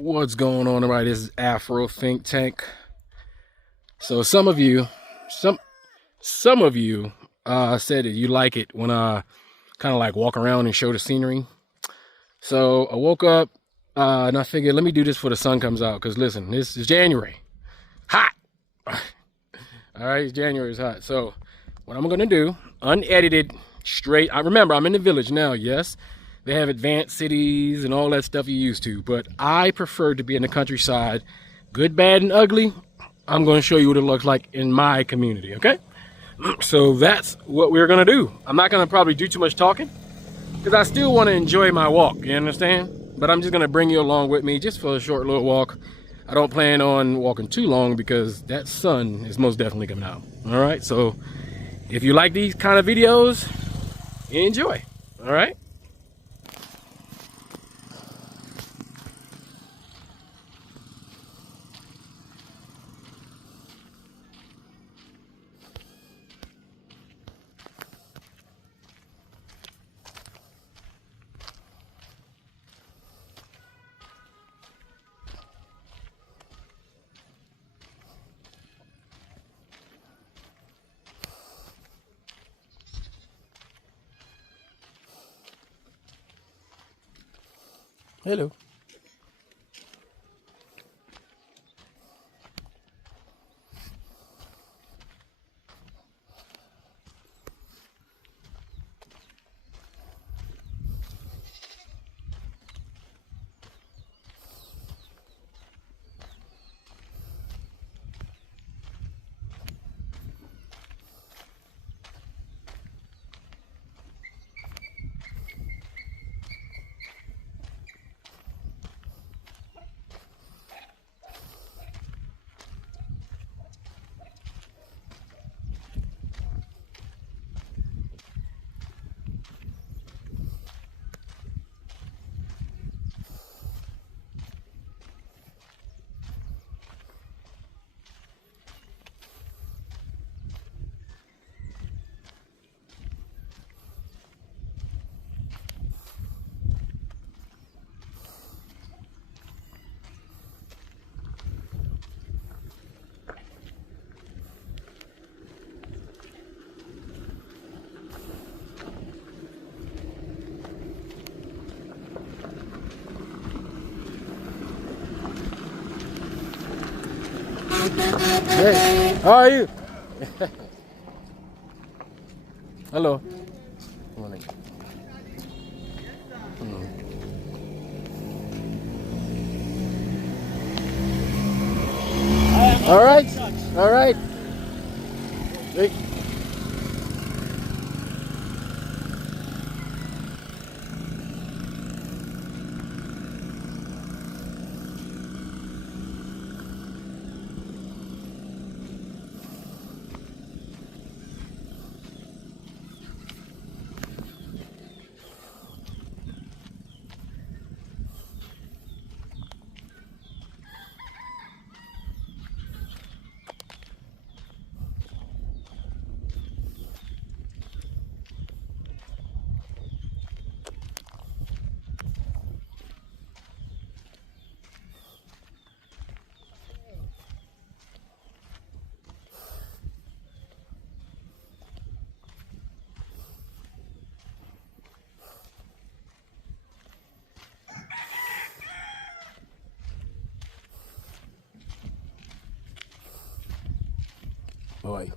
What's going on? Right, this is Afro Think Tank. So some of you said that you like it when I kind of like walk around and show the scenery. So I woke up and I figured let me do this before the sun comes out. Cause listen, this is January, hot. All right, January is hot. So what I'm gonna do, unedited, straight. I remember I'm in the village now. Yes, they have advanced cities and all that stuff you used to, but I prefer to be in the countryside, good, bad, and ugly. I'm going to show you what it looks like in my community. Okay, so that's what we're gonna do. I'm not gonna probably do too much talking because I still want to enjoy my walk. You understand? But I'm just gonna bring you along with me just for a short little walk. I don't plan on walking too long because that sun is most definitely coming out. All right, so if you like these kind of videos, enjoy. All right. Hello. Hey, how are you? Hello. Morning. All right. All right. Hey. Boy.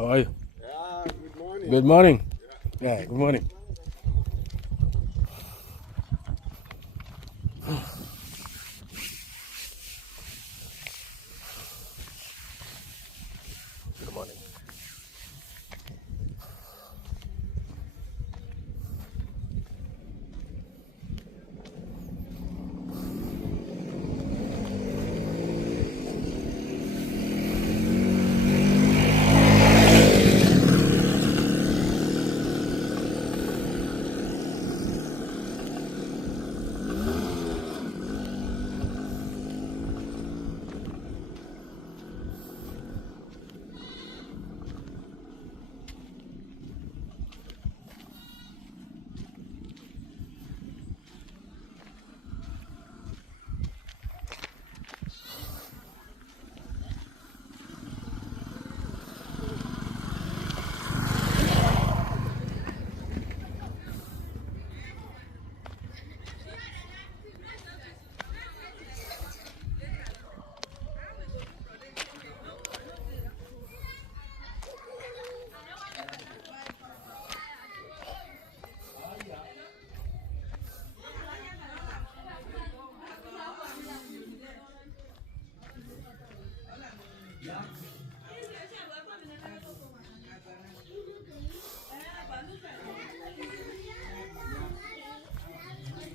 How are you? Yeah, good morning. Good morning. Yeah, good morning. Good morning.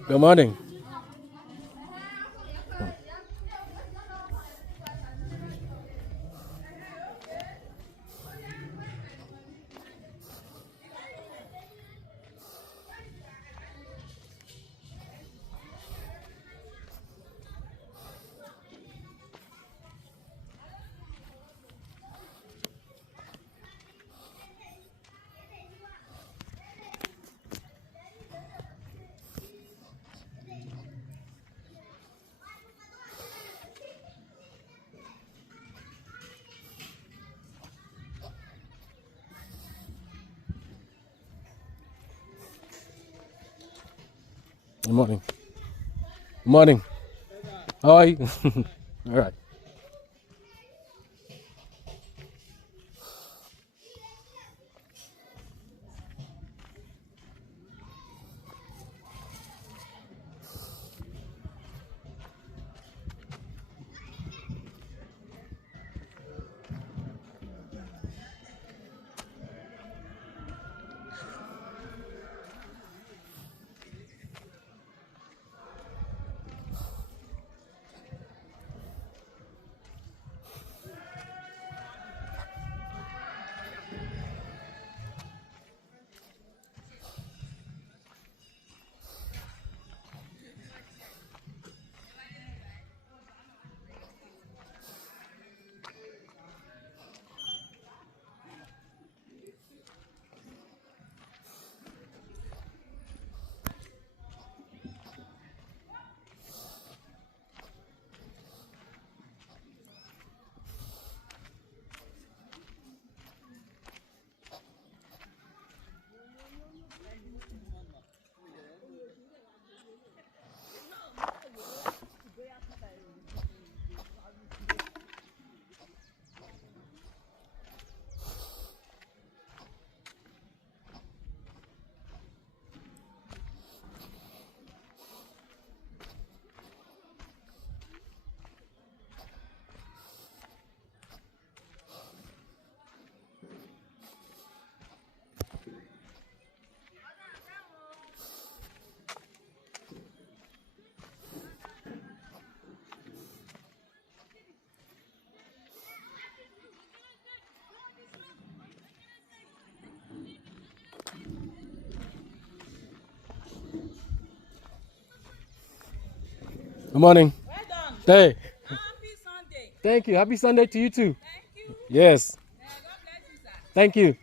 Good morning. Good morning. Good morning. How are you? All right. Good morning. Well done. Hey. Happy Sunday. Thank you. Happy Sunday to you too. Thank you. Yes. God bless you, sir. Thank you.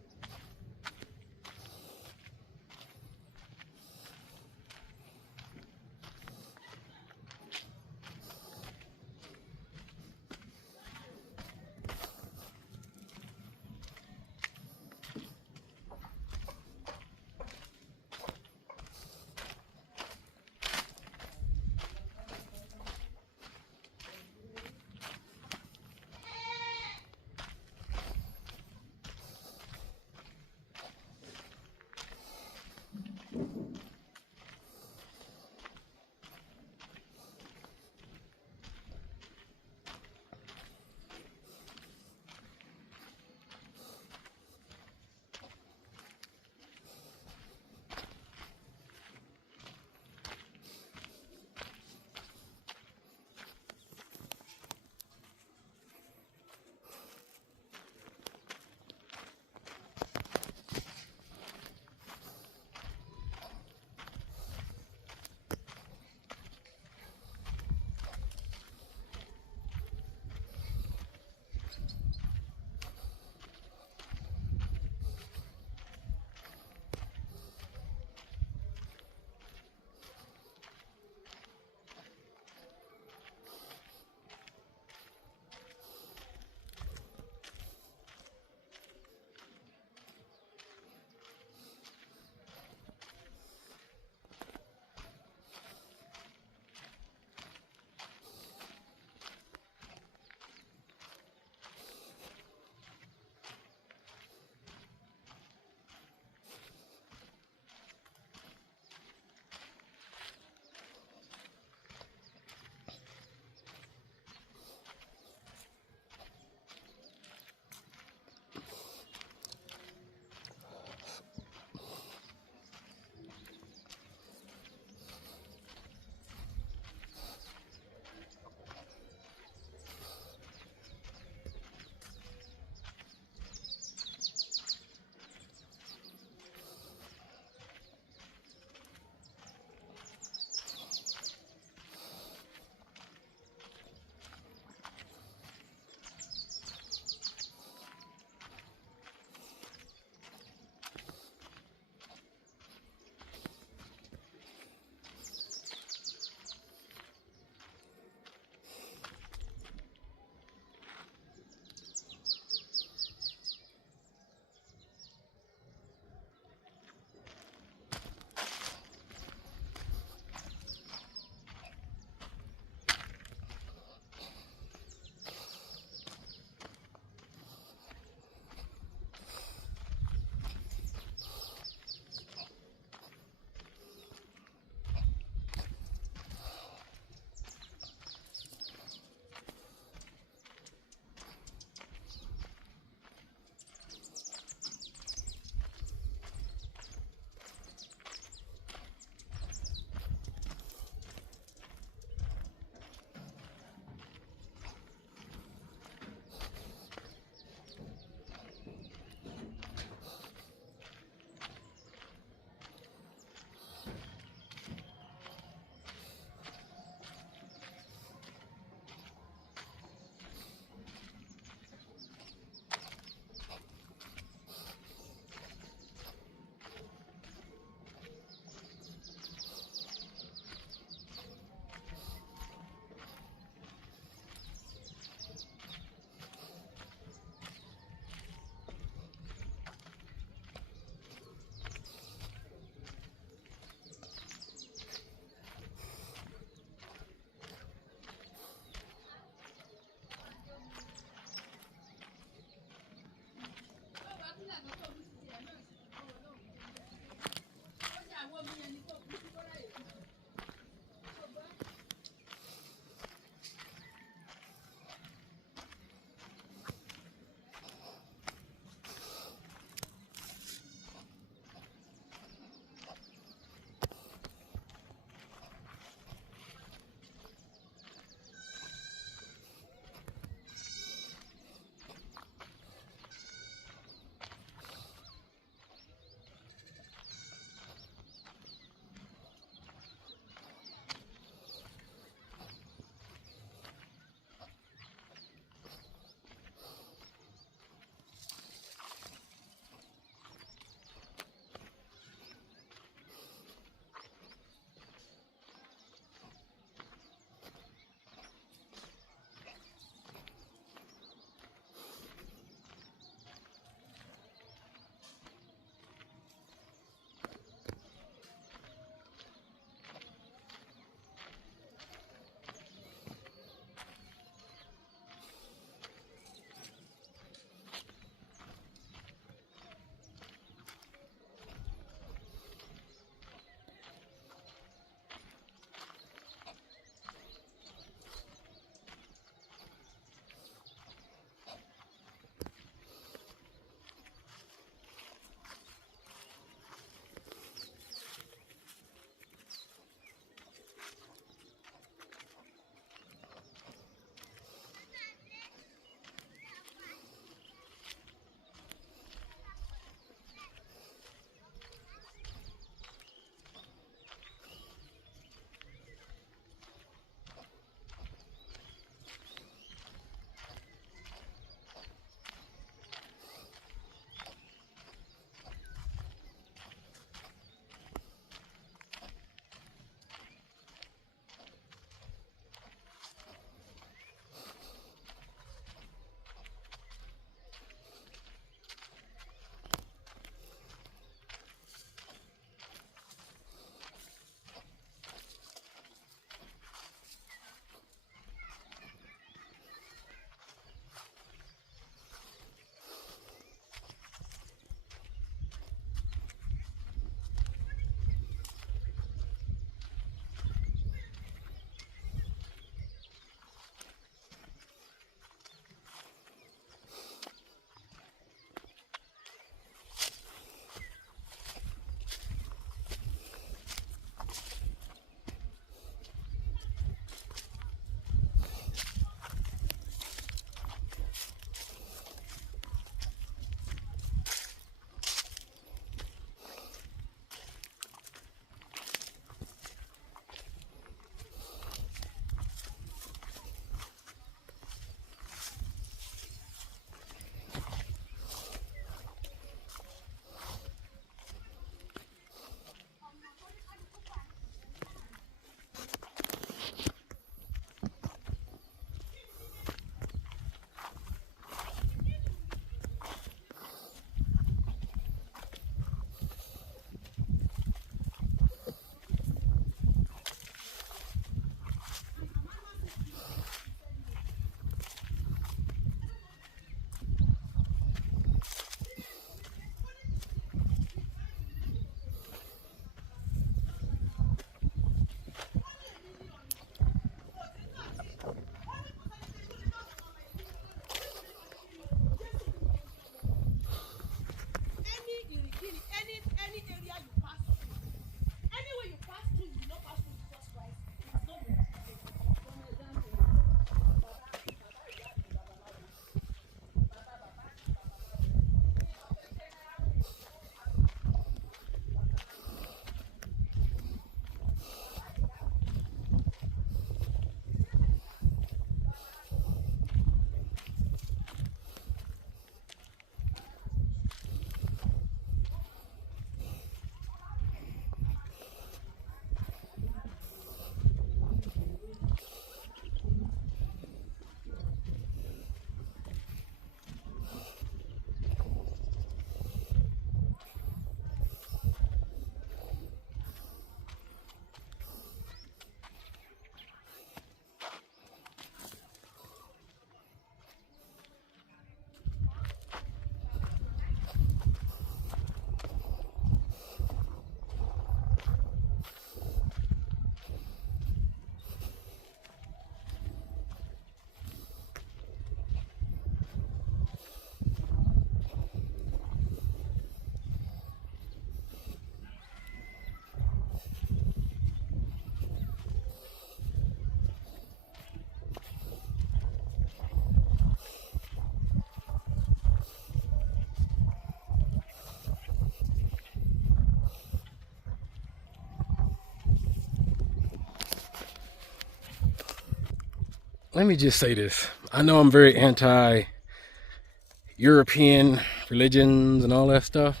let me just say this. I know I'm very anti-European religions and all that stuff,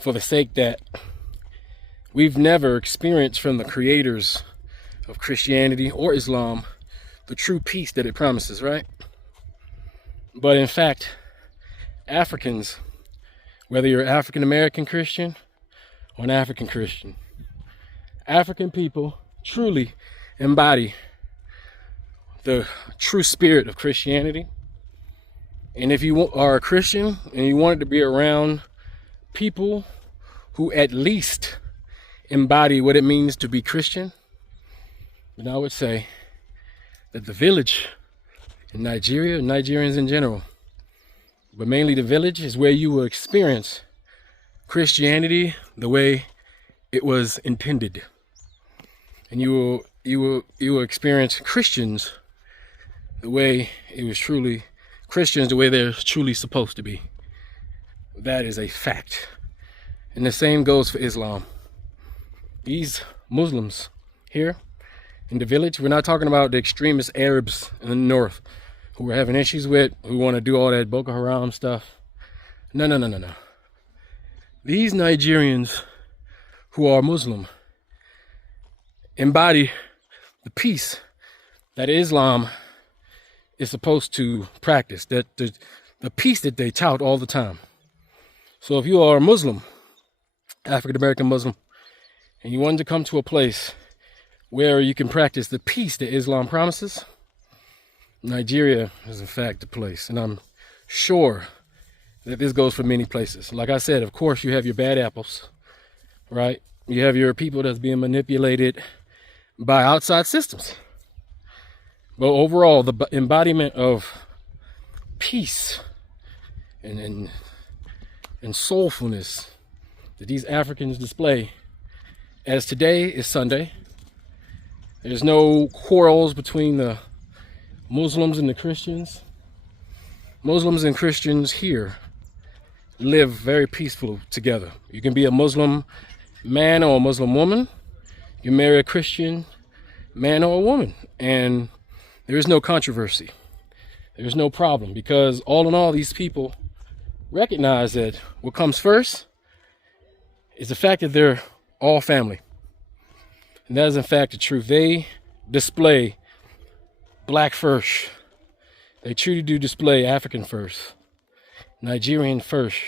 for the sake that we've never experienced from the creators of Christianity or Islam the true peace that it promises, right? But in fact, Africans, whether you're African American Christian or an African Christian, African people truly embody the true spirit of Christianity. And if you are a Christian and you wanted to be around people who at least embody what it means to be Christian, then I would say that the village in Nigeria, Nigerians in general, but mainly the village, is where you will experience Christianity the way it was intended. And you will experience Christians the way it was truly, Christians the way they're truly supposed to be. That is a fact. And the same goes for Islam. These Muslims here in the village, we're not talking about the extremist Arabs in the north who we're having issues with, who want to do all that Boko Haram stuff. No. These Nigerians who are Muslim embody the peace that Islam is supposed to practice, that the peace that they tout all the time. So if you are a Muslim, African American Muslim, and you wanted to come to a place where you can practice the peace that Islam promises, Nigeria is in fact the place. And I'm sure that this goes for many places. Like I said, of course, you have your bad apples, right? You have your people that's being manipulated by outside systems. But overall, the embodiment of peace and soulfulness that these Africans display, as today is Sunday, there's no quarrels between the Muslims and the Christians. Muslims and Christians here live very peacefully together. You can be a Muslim man or a Muslim woman. You marry a Christian man or a woman, and there is no controversy. There's no problem, because all in all, these people recognize that what comes first is the fact that they're all family. And that is in fact the truth. They display black first. They truly do display African first, Nigerian first.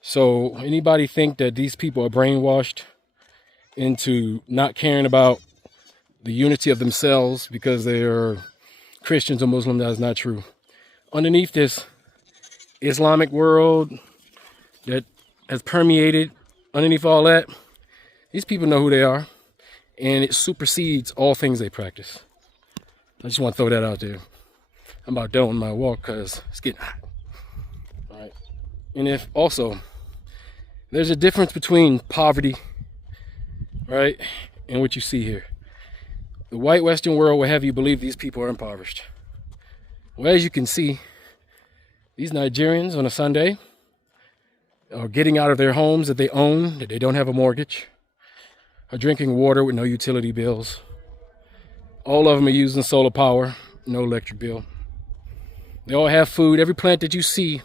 So anybody think that these people are brainwashed into not caring about the unity of themselves because they are Christians or Muslims, that is not true. Underneath this Islamic world that has permeated, underneath all that, these people know who they are, and it supersedes all things they practice. I just want to throw that out there. I'm about done with my walk because it's getting hot. All right. And if also, there's a difference between poverty, right, and what you see here. The white Western world will have you believe these people are impoverished. Well, as you can see, these Nigerians on a Sunday are getting out of their homes that they own, that they don't have a mortgage, are drinking water with no utility bills. All of them are using solar power, no electric bill. They all have food. Every plant that you see,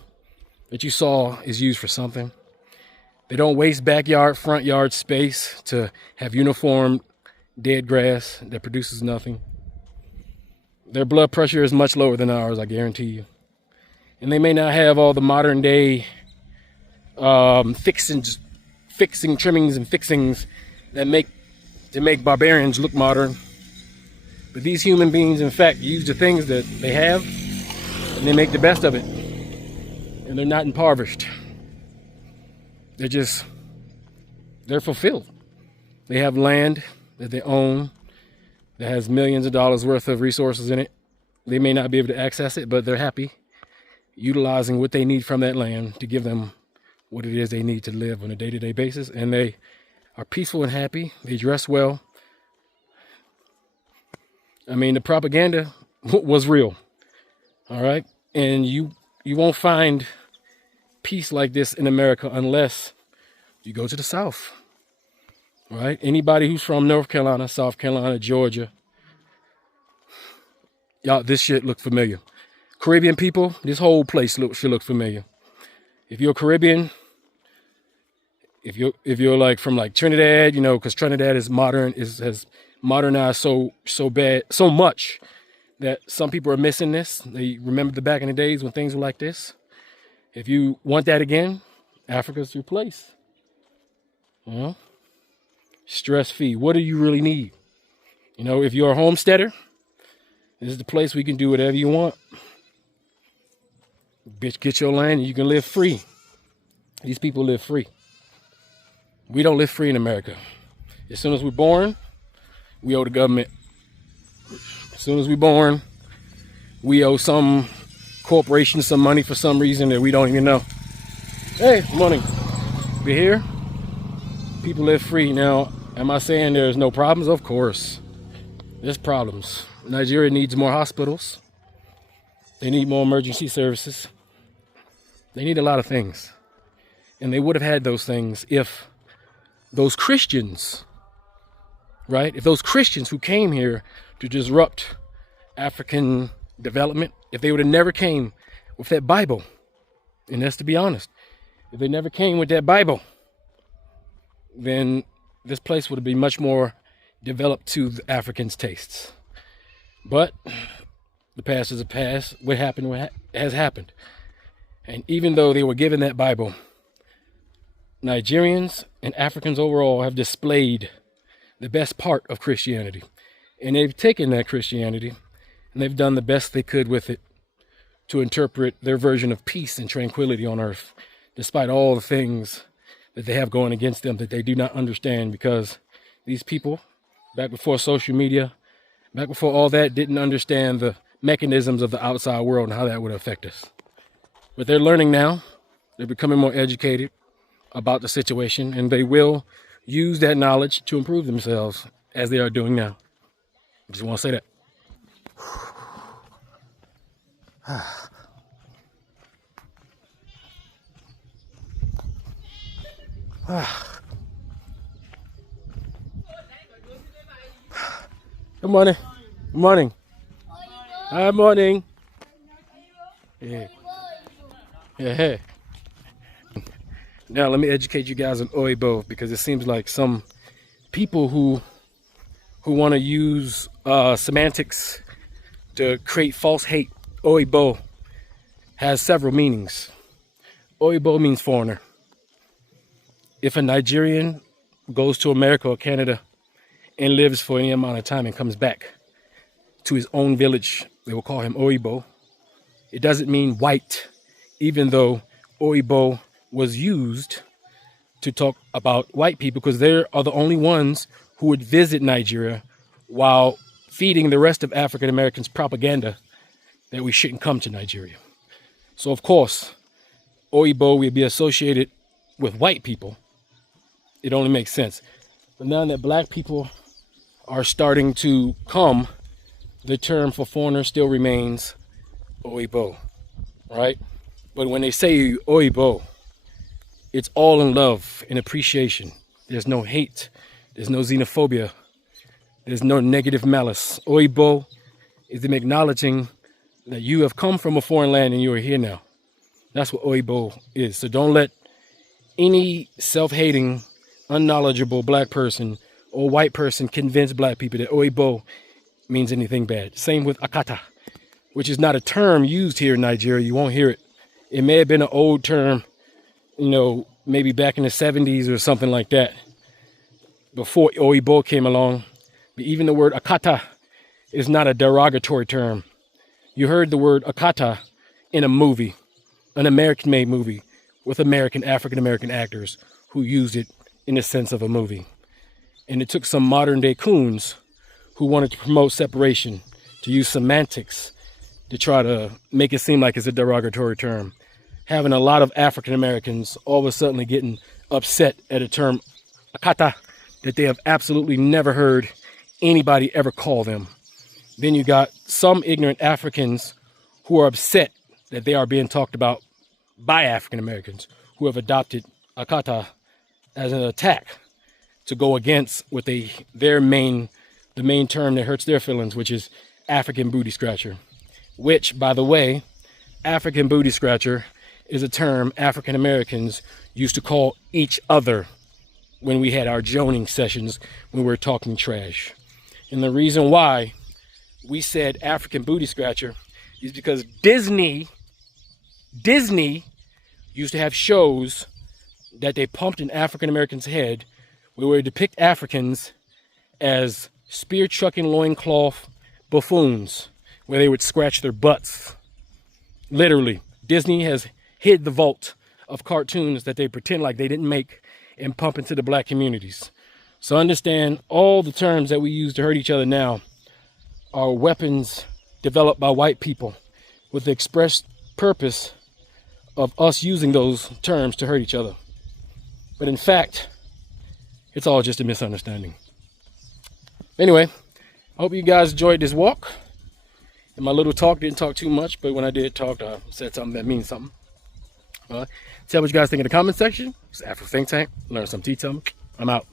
that you saw, is used for something. They don't waste backyard, front yard space to have uniform dead grass that produces nothing. Their blood pressure is much lower than ours, I guarantee you. And they may not have all the modern day fixing, trimmings and fixings that make barbarians look modern. But these human beings, in fact, use the things that they have, and they make the best of it. And they're not impoverished. They're fulfilled. They have land that they own that has millions of dollars worth of resources in it. They may not be able to access it, but they're happy utilizing what they need from that land to give them what it is they need to live on a day-to-day basis. And they are peaceful and happy. They dress well. I mean, the propaganda was real. All right. And you won't find peace like this in America unless you go to the South. All right. Anybody who's from North Carolina, South Carolina, Georgia, Y'all, this shit look familiar. Caribbean people, this whole place should look familiar. If you're Caribbean, if you're like from like Trinidad, you know, because Trinidad is modern, has modernized so much that some people are missing this. They remember the back in the days when things were like this. If you want that again, Africa's your place. You know, stress free. What do you really need? You know, if you're a homesteader, this is the place where you can do whatever you want. Bitch, get your land and you can live free. These people live free. We don't live free in America. As soon as we're born, we owe the government. As soon as we're born, we owe some corporation some money for some reason that we don't even know. Hey, money. We're here. People live free. Now, am I saying there's no problems? Of course. There's problems. Nigeria needs more hospitals. They need more emergency services. They need a lot of things. And they would have had those things if those Christians, right? If those Christians who came here to disrupt African development, if they would have never came with that Bible, and that's to be honest, if they never came with that Bible, then this place would have been much more developed to the Africans' tastes. But the past is a past. What happened has happened. And even though they were given that Bible, Nigerians and Africans overall have displayed the best part of Christianity. And they've taken that Christianity and they've done the best they could with it to interpret their version of peace and tranquility on earth, despite all the things that they have going against them that they do not understand, because these people, back before social media, back before all that, didn't understand the mechanisms of the outside world and how that would affect us. But they're learning now. They're becoming more educated about the situation, and they will use that knowledge to improve themselves as they are doing now. I just want to say that. Good morning. Good morning. Good morning. Yeah. Yeah. Now let me educate you guys on Oibo, because it seems like some people who want to use semantics to create false hate. Oibo has several meanings. Oibo means foreigner. If a Nigerian goes to America or Canada and lives for any amount of time and comes back to his own village, they will call him Oibo. It doesn't mean white, even though Oibo was used to talk about white people, because they are the only ones who would visit Nigeria while feeding the rest of African Americans propaganda that we shouldn't come to Nigeria. So of course, Oibo will be associated with white people. It only makes sense. But now that black people are starting to come, the term for foreigner still remains Oibo, right? But when they say Oibo, it's all in love and appreciation. There's no hate. There's no xenophobia. There's no negative malice. Oibo is them acknowledging that you have come from a foreign land and you are here now. That's what Oibo is. So don't let any self-hating, unknowledgeable black person or white person convince black people that Oibo means anything bad. Same with Akata, which is not a term used here in Nigeria. You won't hear it. It may have been an old term, you know, maybe back in the 70s or something like that, before Oibo came along. But even the word Akata is not a derogatory term. You heard the word Akata in a movie, an American-made movie with African-American actors who used it in the sense of a movie. And it took some modern-day coons who wanted to promote separation to use semantics to try to make it seem like it's a derogatory term. Having a lot of African Americans all of a sudden getting upset at a term, Akata, that they have absolutely never heard anybody ever call them. Then you got some ignorant Africans who are upset that they are being talked about by African Americans who have adopted Akata as an attack to go against what the main term that hurts their feelings, which is African booty scratcher, which, by the way, African booty scratcher is a term African Americans used to call each other when we had our joning sessions when we were talking trash. And the reason why we said African booty scratcher is because Disney used to have shows that they pumped in African Americans' head where they would depict Africans as spear chucking loincloth buffoons, where they would scratch their butts. Literally, Disney has hid the vault of cartoons that they pretend like they didn't make and pump into the black communities. So understand, all the terms that we use to hurt each other now are weapons developed by white people with the express purpose of us using those terms to hurt each other. But in fact, it's all just a misunderstanding. Anyway, I hope you guys enjoyed this walk. And my little talk, didn't talk too much, but when I did talk, I said something that means something. Tell what you guys think in the comment section. It's Afro Think Tank. Learn some tea. Tell me. I'm out.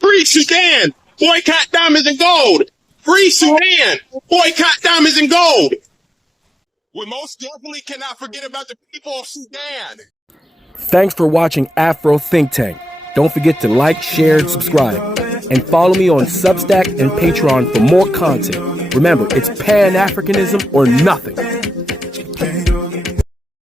Free Sudan! Boycott diamonds and gold! Free Sudan! Boycott diamonds and gold! We most definitely cannot forget about the people of Sudan! Thanks for watching Afro Think Tank. Don't forget to like, share, and subscribe. And follow me on Substack and Patreon for more content. Remember, it's Pan-Africanism or nothing.